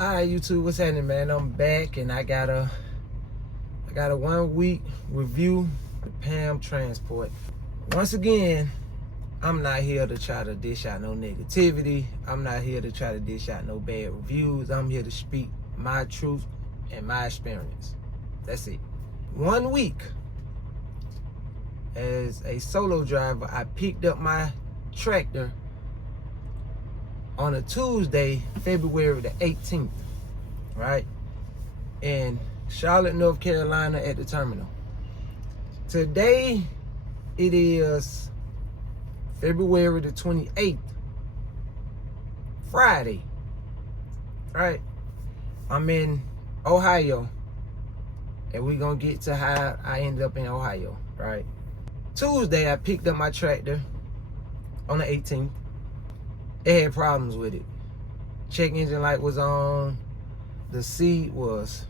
Alright, YouTube, what's happening, man? I'm back and I got a 1 week review of Pam Transport. Once again, I'm not here to try to dish out no negativity. I'm not here to try to dish out no bad reviews. I'm here to speak my truth and my experience. That's it. 1 week as a solo driver, I picked up my tractor on a Tuesday, February the 18th, right? In Charlotte, North Carolina at the terminal. Today, it is February the 28th, Friday, right? I'm in Ohio, and we're gonna get to how I ended up in Ohio, right? Tuesday, I picked up my tractor on the 18th. It had problems with it. Check engine light was on. The seat wasn't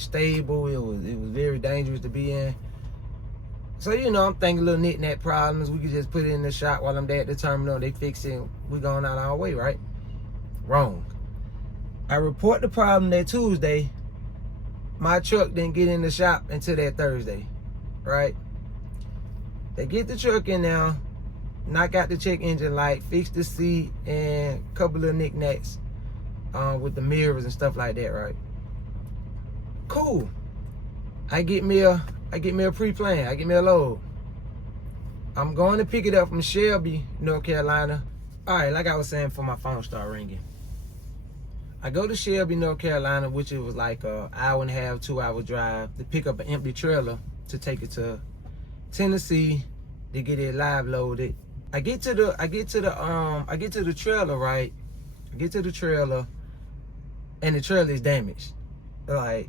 stable. It was very dangerous to be in. So, you know, I'm thinking little knick-knack problems. We could just put it in the shop while I'm there at the terminal. They fix it. We going out our way, right? Wrong. I report the problem that Tuesday. My truck didn't get in the shop until that Thursday, right? They get the truck in there, knock out the check engine light, fix the seat, and a couple of knickknacks with the mirrors and stuff like that, right? Cool. I get me a pre-plan. I get me a load. I'm going to pick it up from Shelby, North Carolina. All right, like I was saying before my phone started ringing. I go to Shelby, North Carolina, which it was like an hour and a half, 2-hour drive to pick up an empty trailer to take it to Tennessee to get it live loaded. I get to the trailer, right? I get to the trailer, and the trailer is damaged. Like,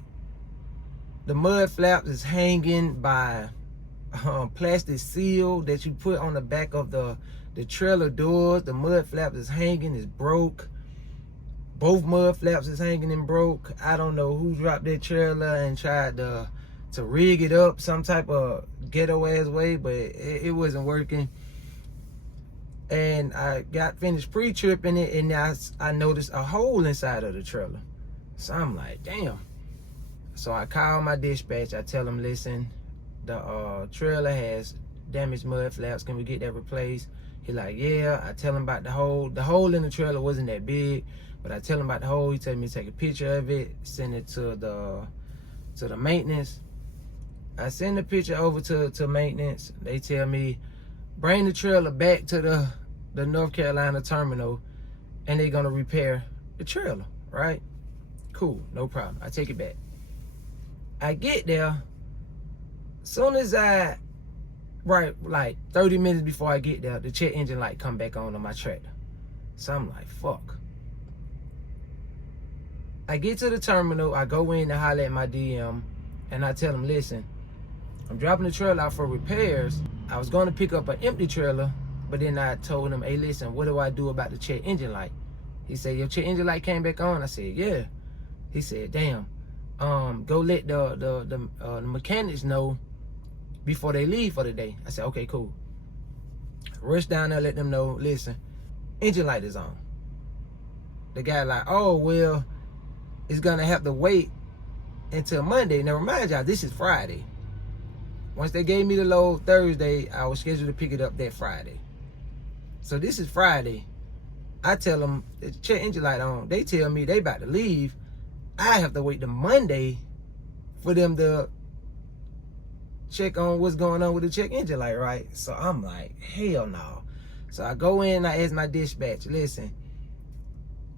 the mud flaps is hanging by plastic seal that you put on the back of the trailer doors. The mud flap is hanging, is broke. Both mud flaps is hanging and broke. I don't know who dropped that trailer and tried to rig it up some type of ghetto ass way, but it wasn't working. And I got finished pre-tripping it, and I noticed a hole inside of the trailer. So I'm like, damn. So I call my dispatch. I tell them, listen, the trailer has damaged mud flaps. Can we get that replaced? He like, yeah. I tell him about the hole. The hole in the trailer wasn't that big, but I tell him about the hole. He tell me to take a picture of it, send it to the maintenance. I send the picture over to maintenance. They tell me, bring the trailer back to the North Carolina terminal, and they're gonna repair the trailer, right? Cool, no problem. I take it back. I get there, soon as like 30 minutes before I get there, the check engine light come back on my tractor. So I'm like, fuck. I get to the terminal, I go in and holler at my DM, and I tell him, listen, I'm dropping the trailer out for repairs. I was going to pick up an empty trailer, but then I told him, hey, listen, what do I do about the check engine light? He said, your check engine light came back on. I said, yeah. He said, damn, go let the mechanics know before they leave for the day. I said, okay, cool. Rush down there, let them know, listen, engine light is on. The guy like, oh, well, it's going to have to wait until Monday. Now, remind y'all, this is Friday. Once they gave me the load Thursday, I was scheduled to pick it up that Friday. So this is Friday. I tell them, check engine light on. They tell me they about to leave. I have to wait till Monday for them to check on what's going on with the check engine light, right? So I'm like, hell no. So I go in, I ask my dispatch, listen,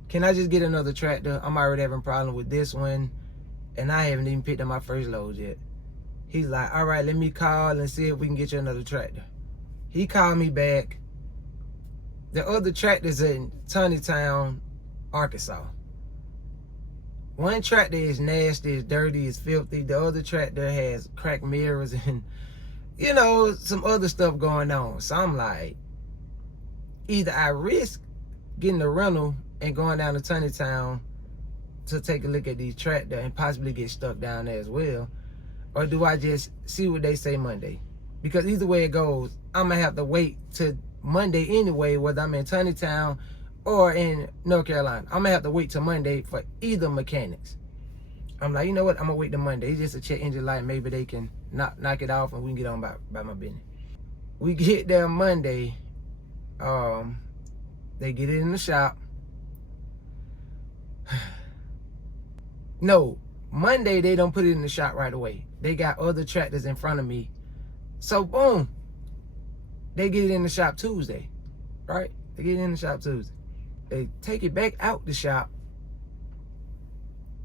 can I just get another tractor? I'm already having a problem with this one, and I haven't even picked up my first load yet. He's like, all right, let me call and see if we can get you another tractor. He called me back. The other tractor's in Tunneytown, Arkansas. One tractor is nasty, it's dirty, it's filthy. The other tractor has cracked mirrors and, you know, some other stuff going on. So I'm like, either I risk getting a rental and going down to Tunneytown to take a look at these tractor and possibly get stuck down there as well, or do I just see what they say Monday? Because either way it goes, I'm going to have to wait till Monday anyway, whether I'm in Tunneytown or in North Carolina. I'm gonna have to wait till Monday for either mechanics. I'm like, you know what? I'm gonna wait till Monday. It's just a check engine light. Maybe they can knock it off and we can get on by my business. We get there Monday. They get it in the shop. No, Monday they don't put it in the shop right away. They got other tractors in front of me. So boom, they get it in the shop Tuesday, right? They get it in the shop Tuesday. They take it back out the shop.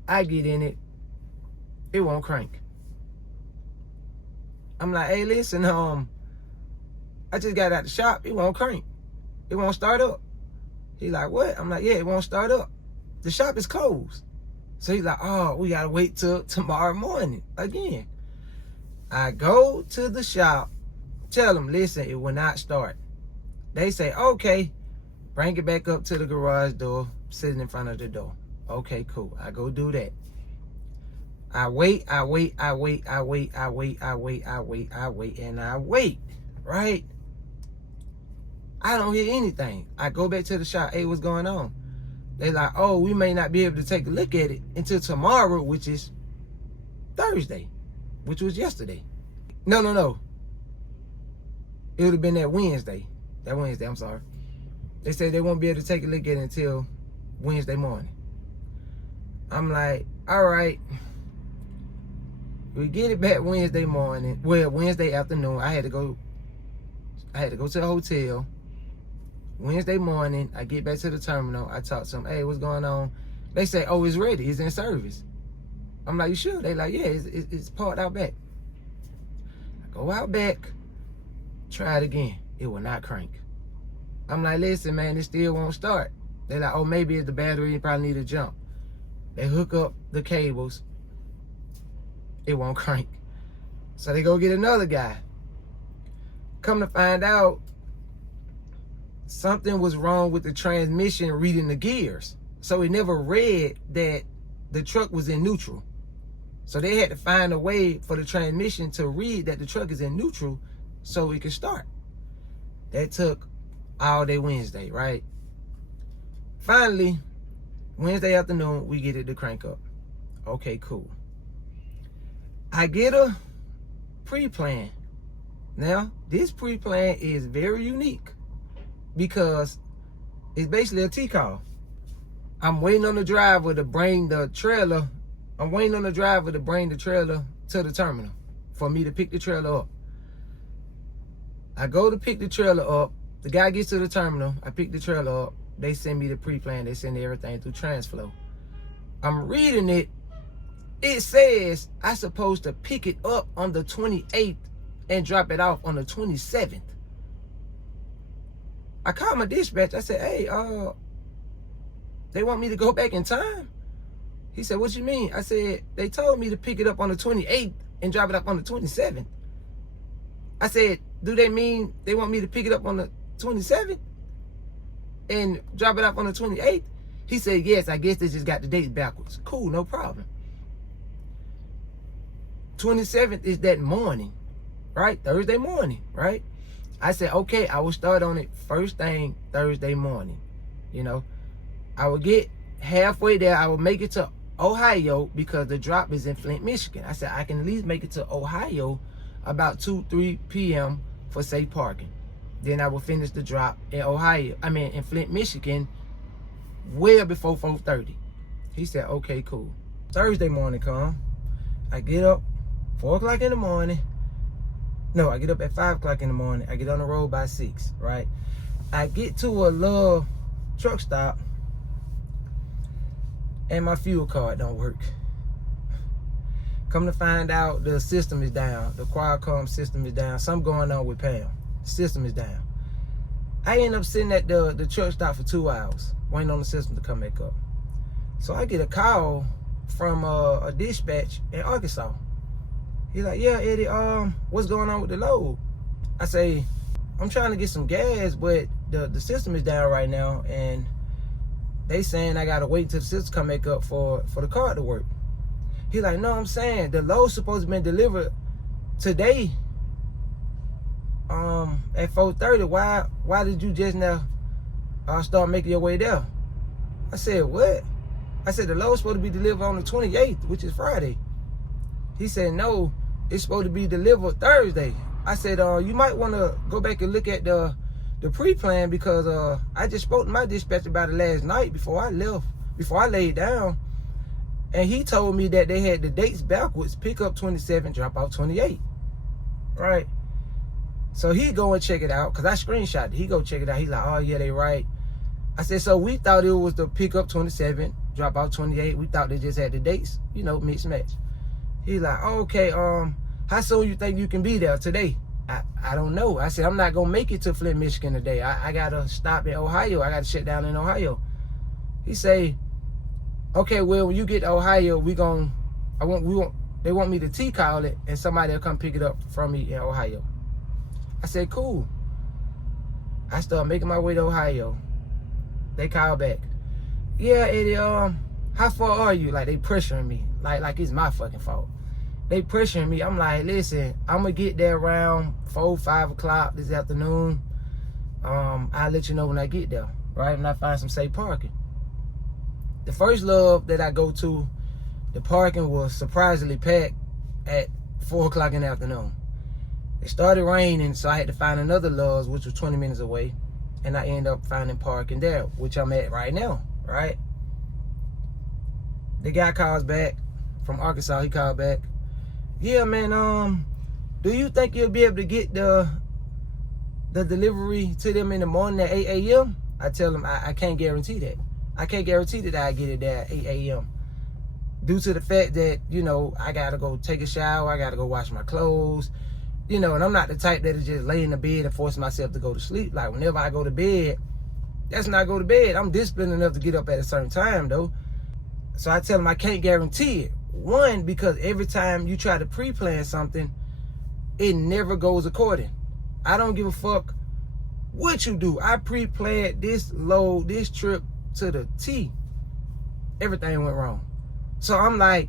I get in it. It won't crank. I'm like, hey, listen, I just got out the shop. It won't crank. It won't start up. He's like, what? I'm like, yeah, it won't start up. The shop is closed. So he's like, oh, we gotta wait till tomorrow morning again. I go to the shop, tell them, listen, it will not start. They say, okay, bring it back up to the garage door, sitting in front of the door. Okay, cool. I go do that. I wait, and I wait, right? I don't hear anything. I go back to the shop, hey, what's going on? They like, oh, we may not be able to take a look at it until tomorrow, which is Thursday, which was yesterday. No. It would have been that Wednesday. I'm sorry. They said they won't be able to take a look at it until Wednesday morning. I'm like, all right. We get it back Wednesday morning. Well, Wednesday afternoon. I had to go to the hotel. Wednesday morning, I get back to the terminal. I talk to them, hey, what's going on? They say, oh, it's ready. It's in service. I'm like, you sure? They like, yeah, it's parked out back. I go out back, try it again. It will not crank. I'm like, listen, man, it still won't start. They like, oh, maybe it's the battery. You probably need to jump. They hook up the cables. It won't crank. So they go get another guy. Come to find out, something was wrong with the transmission reading the gears. So it never read that the truck was in neutral. So they had to find a way for the transmission to read that the truck is in neutral so it could start. That took all day Wednesday, right? Finally, Wednesday afternoon, we get it to crank up. Okay, cool. I get a pre-plan. Now, this pre-plan is very unique because it's basically a T-call. I'm waiting on the driver to bring the trailer. I'm waiting on the driver to bring the trailer to the terminal for me to pick the trailer up. I go to pick the trailer up. The guy gets to the terminal. I pick the trailer up. They send me the pre-plan. They send everything through TransFlow. I'm reading it. It says I'm supposed to pick it up on the 28th and drop it off on the 27th. I called my dispatch. I said, hey, they want me to go back in time? He said, what you mean? I said, they told me to pick it up on the 28th and drop it off on the 27th. I said, do they mean they want me to pick it up on the 27th and drop it off on the 28th? He said, yes, I guess they just got the dates backwards. Cool, no problem. 27th is that morning, right? Thursday morning, right? I said, okay, I will start on it first thing Thursday morning. You know, I will get halfway there. I will make it to Ohio because the drop is in Flint, Michigan. I said, I can at least make it to Ohio about 2-3 p.m. for safe parking. Then I will finish the drop in in Flint, Michigan, well before 4:30. He said, okay, cool. Thursday morning come. I get up 4 o'clock in the morning. No, I get up at 5 o'clock in the morning. I get on the road by 6, right? I get to a little truck stop and my fuel card don't work. Come to find out, the system is down. The Qualcomm system is down. Something going on with Pam. The system is down. I end up sitting at the truck stop for 2 hours, waiting on the system to come back up. So I get a call from a dispatch in Arkansas. He's like, yeah, Eddie, what's going on with the load? I say, I'm trying to get some gas, but the system is down right now, and they saying I gotta wait till the system come back up for the car to work. He's like, no, I'm saying the load's supposed to be delivered today at 4:30. Why did you just now start making your way there. I said, what? I said, the load's supposed to be delivered on the 28th, which is Friday. He said, no, it's supposed to be delivered Thursday. I said, you might want to go back and look at the pre-plan, because I just spoke to my dispatcher about it last night before I left, before I laid down. And he told me that they had the dates backwards, pick up 27, drop off 28, right? So he go and check it out, because I screenshot it. He go check it out. He's like, oh, yeah, they right. I said, so we thought it was the pick up 27, drop off 28. We thought they just had the dates, you know, mix match. He's like, oh, okay, how soon you think you can be there today? I don't know. I said, I'm not going to make it to Flint, Michigan today. I got to stop in Ohio. I got to shut down in Ohio. He say, okay, well, when you get to Ohio, they want me to T-call it, and somebody will come pick it up from me in Ohio. I said, cool. I start making my way to Ohio. They call back. Yeah, Eddie, how far are you? Like, they pressuring me. Like it's my fucking fault. They pressuring me. I'm like, listen, I'm going to get there around 4, 5 o'clock this afternoon. I'll let you know when I get there, right? When I find some safe parking. The first Love that I go to, the parking was surprisingly packed at 4 o'clock in the afternoon. It started raining, so I had to find another Love's, which was 20 minutes away. And I ended up finding parking there, which I'm at right now, right? The guy calls back from Arkansas. He called back. Yeah, man, do you think you'll be able to get the delivery to them in the morning at 8 a.m.? I tell him I can't guarantee that. I can't guarantee that I get it there at 8 a.m. due to the fact that, you know, I got to go take a shower. I got to go wash my clothes. You know, and I'm not the type that is just lay in the bed and force myself to go to sleep. Like, whenever I go to bed, that's when I go to bed. I'm disciplined enough to get up at a certain time, though. So I tell them I can't guarantee it. One, because every time you try to pre-plan something, it never goes according. I don't give a fuck what you do. I pre-planned this load, this trip to the T. Everything went wrong. So I'm like,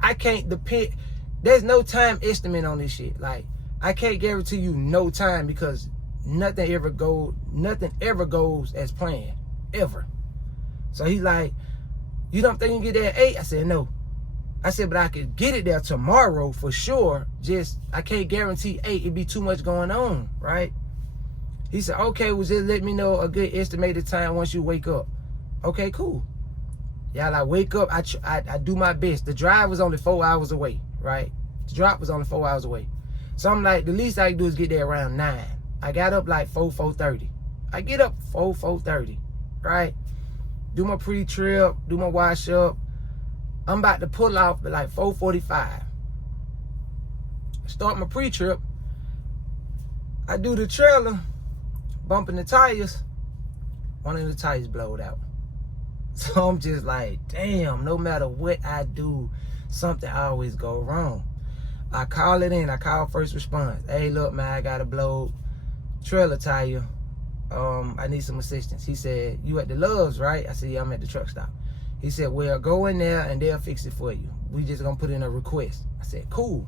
I can't depend. There's no time estimate on this shit. Like, I can't guarantee you no time, because nothing ever goes as planned, ever. So he's like, you don't think you can get there at 8? I said, no. I said, but I could get it there tomorrow for sure. Just, I can't guarantee 8. It'd be too much going on, right? He said, okay, well, just let me know a good estimated time once you wake up. Okay, cool. Y'all, I wake up, I do my best. The drive was only 4 hours away, right? The drop was only 4 hours away. So I'm like, the least I can do is get there around 9. I got up like 4:30. I get up 4:30, right? Do my pre-trip, do my wash up. I'm about to pull off at like 4:45. Start my pre-trip. I do the trailer, bumping the tires. One of the tires blowed out. So I'm just like, damn, no matter what I do, something always go wrong. I call it in. I call first response. Hey, look, man, I got a blowed trailer tire. I need some assistance. He said, you at the Love's, right? I said, yeah, I'm at the truck stop. He said, well, go in there and they'll fix it for you. We just gonna put in a request. I said, cool.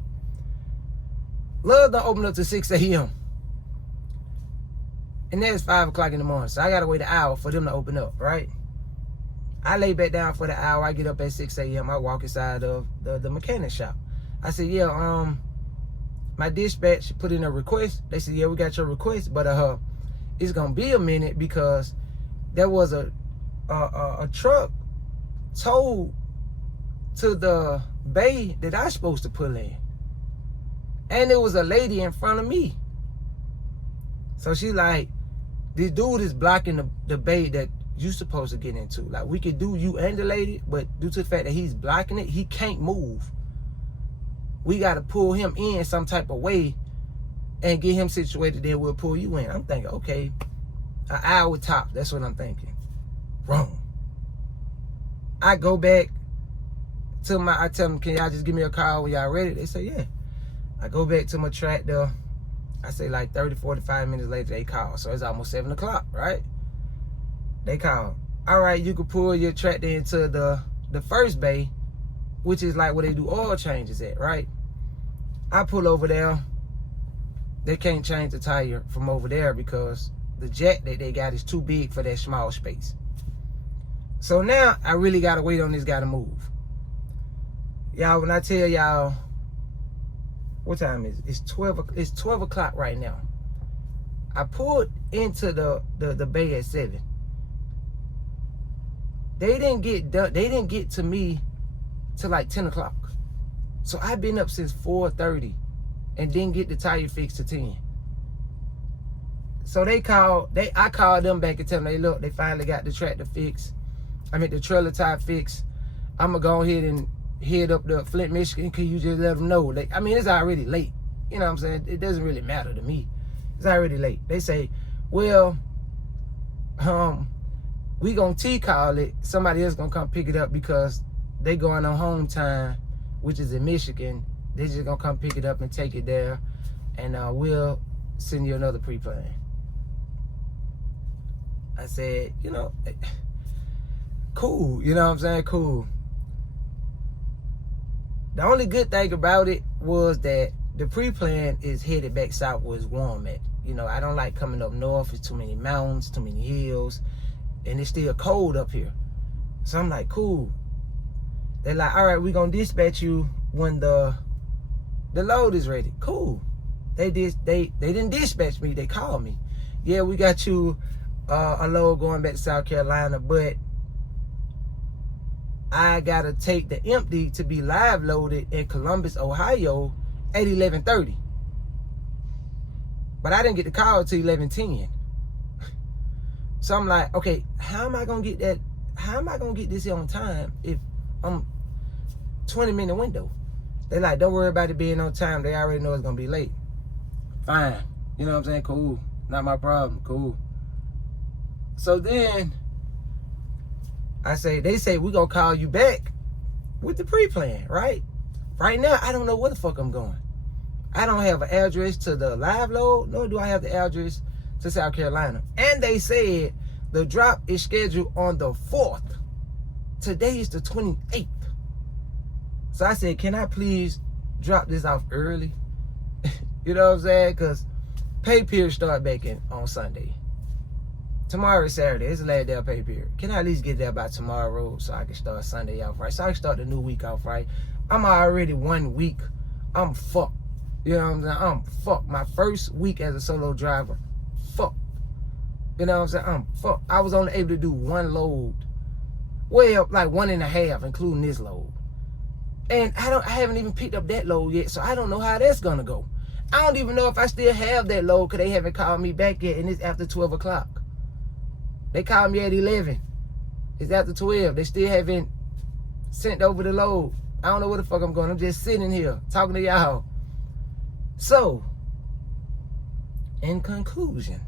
Love's don't open up to 6 a.m. And then it's 5 o'clock in the morning. So I gotta wait an hour for them to open up, right? I lay back down for the hour. I get up at 6 a.m. I walk inside of the mechanic shop. I said, yeah, my dispatch put in a request. They said, yeah, we got your request, but it's gonna be a minute because there was a truck towed to the bay that I supposed to pull in. And there was a lady in front of me. So she like, this dude is blocking the bay that you supposed to get into. Like, we could do you and the lady, but due to the fact that he's blocking it, he can't move. We got to pull him in some type of way and get him situated, then we'll pull you in. I'm thinking, okay, an hour top. That's what I'm thinking. Wrong. I go back to I tell them, can y'all just give me a call when y'all ready? They say, yeah. I go back to my tractor. I say like 30, 45 minutes later, they call. So it's almost 7 o'clock, right? They call. All right, you can pull your tractor into the first bay, which is like where they do oil changes at, right? I pull over there. They can't change the tire from over there because the jack that they got is too big for that small space. So now I really gotta wait on this guy to move. Y'all, when I tell y'all, what time is it? It's 12 o'clock right now. I pulled into the bay at 7. They didn't get done. They didn't get to me till like 10 o'clock. So I've been up since 4:30 and didn't get the tire fixed to 10. So I called them back and tell them, hey, look, they finally got the tractor fixed. The trailer tire fixed. I'm gonna go ahead and head up to Flint, Michigan. Can you just let them know? It's already late. You know what I'm saying? It doesn't really matter to me. It's already late. They say, well, we gonna T-call it. Somebody else gonna come pick it up because they going on home time, which is in Michigan. They just gonna come pick it up and take it there, and we'll send you another pre-plan. I said, cool. You know what I'm saying? Cool. The only good thing about it was that the pre-plan is headed back south where it's warm at. I don't like coming up north. It's too many mountains, too many hills, and it's still cold up here. So I'm like, cool. They're like, all right, we're going to dispatch you when the load is ready. Cool. They didn't dispatch me. They called me. Yeah, we got you a load going back to South Carolina, but I got to take the empty to be live loaded in Columbus, Ohio at 11:30. But I didn't get the call till 11:10. So I'm like, okay, how am I going to get that? How am I going to get this here on time if I'm 20-minute window? They like, don't worry about it being on time. They already know it's going to be late. Fine. You know what I'm saying? Cool. Not my problem. Cool. So then they say, we're going to call you back with the pre-plan, right? Right now, I don't know where the fuck I'm going. I don't have an address to the live load, nor do I have the address to South Carolina. And they said the drop is scheduled on the 4th. Today is the 28th. So I said, can I please drop this off early? You know what I'm saying? Because pay period start back on Sunday. Tomorrow is Saturday. It's the last day of pay period. Can I at least get there by tomorrow so I can start Sunday off right? So I can start the new week off right. I'm already 1 week. I'm fucked. You know what I'm saying? I'm fucked. My first week as a solo driver. Fucked. You know what I'm saying? I'm fucked. I was only able to do one load. Well, like 1.5, including this load. And I haven't even picked up that load yet, so I don't know how that's gonna go. I don't even know if I still have that load because they haven't called me back yet, and it's after 12 o'clock. They called me at 11. It's after 12. They still haven't sent over the load. I don't know where the fuck I'm going. I'm just sitting here talking to y'all. So, in conclusion,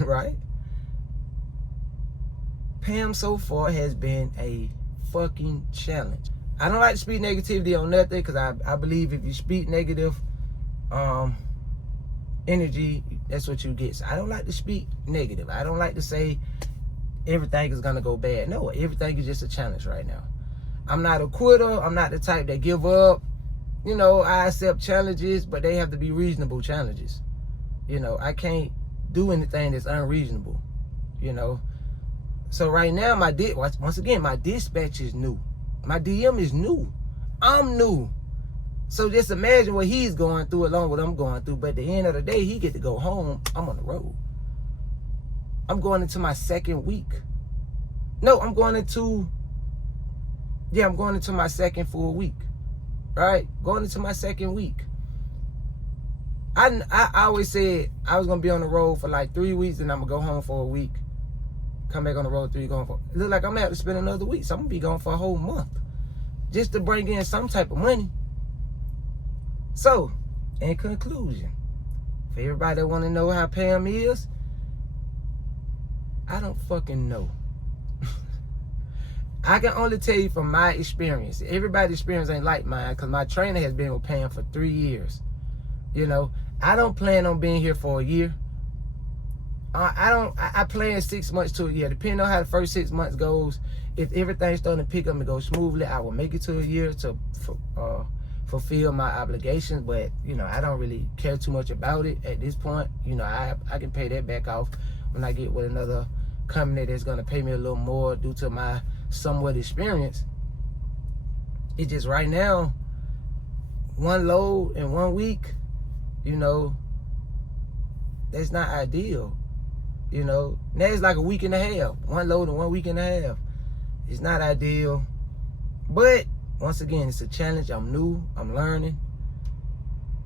right? Pam so far has been a fucking challenge. I don't like to speak negativity on nothing because I believe if you speak negative energy, that's what you get. So I don't like to speak negative. I don't like to say everything is going to go bad. No, everything is just a challenge right now. I'm not a quitter. I'm not the type that give up. I accept challenges, but they have to be reasonable challenges. I can't do anything that's unreasonable, So right now, once again, my dispatch is new. My DM is new. I'm new. So just imagine what he's going through along with what I'm going through. But at the end of the day, he get to go home. I'm on the road. I'm going into my second week. No, I'm going into my second full week. Right? Going into my second week. I always said I was going to be on the road for like 3 weeks and I'm going to go home for a week. Come back on the road 3, going for. It look like I'm going to have to spend another week. So I'm going to be gone for a whole month. Just to bring in some type of money. So, in conclusion, for everybody that want to know how Pam is, I don't fucking know. I can only tell you from my experience. Everybody's experience ain't like mine because my trainer has been with Pam for 3 years. I don't plan on being here for a year. I plan 6 months to a year. Depending on how the first 6 months goes, if everything's starting to pick up and go smoothly, I will make it to a year to fulfill my obligations. But, I don't really care too much about it at this point. I can pay that back off when I get with another company that's gonna pay me a little more due to my somewhat experience. It's just right now, one load in 1 week, you know, that's not ideal. You know, now it's like a week and a half. One load in 1 week and a half. It's not ideal. But once again, it's a challenge. I'm new. I'm learning.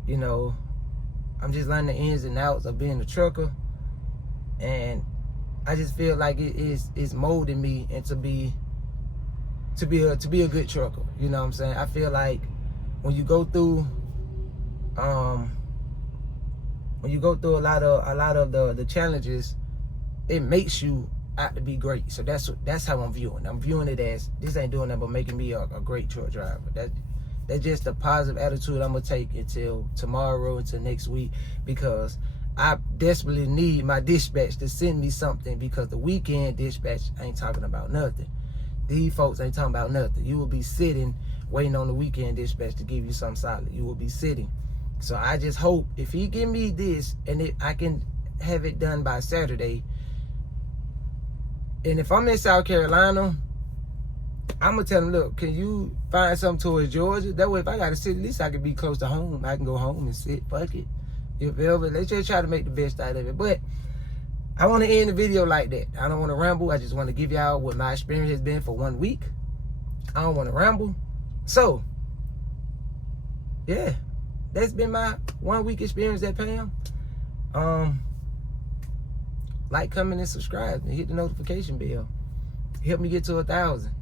You know, I'm just learning the ins and outs of being a trucker. And I just feel like it's molding me into be a good trucker. You know what I'm saying? I feel like when you go through a lot of the challenges, it makes you out to be great. So that's how I'm viewing. I'm viewing it as this ain't doing nothing but making me a great truck driver. That's just a positive attitude I'm gonna take until tomorrow, until next week, because I desperately need my dispatch to send me something, because the weekend dispatch ain't talking about nothing. These folks ain't talking about nothing. You will be sitting waiting on the weekend dispatch to give you something solid. You will be sitting. So I just hope if he give me this and I can have it done by Saturday. And if I'm in South Carolina, I'm gonna tell him, look, can you find something towards Georgia? That way, if I gotta sit, at least I can be close to home. I can go home and sit. Fuck it. You feel me? Let's just try to make the best out of it. But I want to end the video like that. I don't want to ramble. I just want to give y'all what my experience has been for 1 week. I don't want to ramble. So, yeah, that's been my 1 week experience at Pam. Like, comment, and subscribe, and hit the notification bell. Help me get to 1,000.